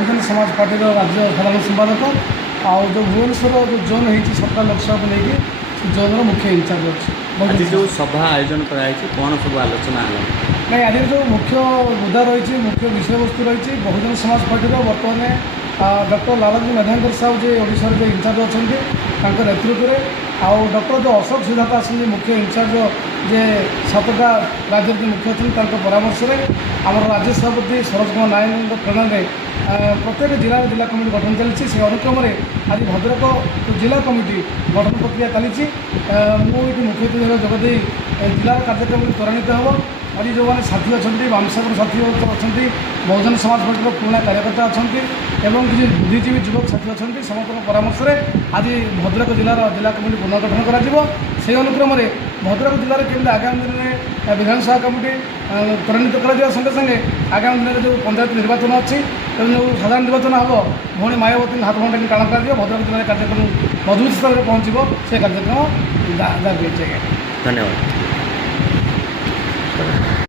Bahujan Samaj party राज्य साधारण संपादक आउ जो भुवनेश्वर जो जोन होती 7टा लोकसभा को लेकिन से जोन मुख्य इंचार्ज अच्छे। आज जो सभा आयोजन कराई कौन सब आलोचना है? नहीं आज जो मुख्य मुद्दा रही मुख्य विषय वस्तु रही बहुजन समाज पार्टी बर्तमान डॉक्टर लालजी मेधांकर साहू जो ओडिशार जो इंचार्ज अच्छा नेतृत्व में आउ डॉक्टर जो अशोक सिद्धार्थ आसती मुख्य इंचार्ज जे 7टा राज्य जो मुख्य अच्छा परामर्श में आम राज्य सभापति सरोज कुमार नायक प्रेरणा में प्रत्येक जिला कमिटी गठन चलती से अनुक्रम में आज भद्रक जो जिला कमिटी गठन प्रक्रिया चली मुझे मुख्य अतिथि भाव जोगदे जिलार कार्यक्रम त्वरान्वित हम। आज जो मैंने साथी अच्छा बामसागर साथी अच्छा बहुजन समाज पार्टी पुराणा कार्यकर्ता अच्छा एवं किसी बुद्धिजीवी युवक साथी अच्छा समस्त परामर्श में आज भद्रक जिलार जिला कमिटी पुनर्गठन कर अनुक्रम में भद्रक जिले केमी आगामी दिन में विधानसभा कमिटी त्वरान्वित कर संगे संगे आगामी दिन में जो पंचायत निर्वाचन अच्छी तेणु जो साधारण निर्वाचन हम भौणी मायावती हाथ घंटा टाण कर भद्रक जिले कार्यक्रम मजबूत स्तर में पहुँच से कार्यक्रम जारी। धन्यवाद।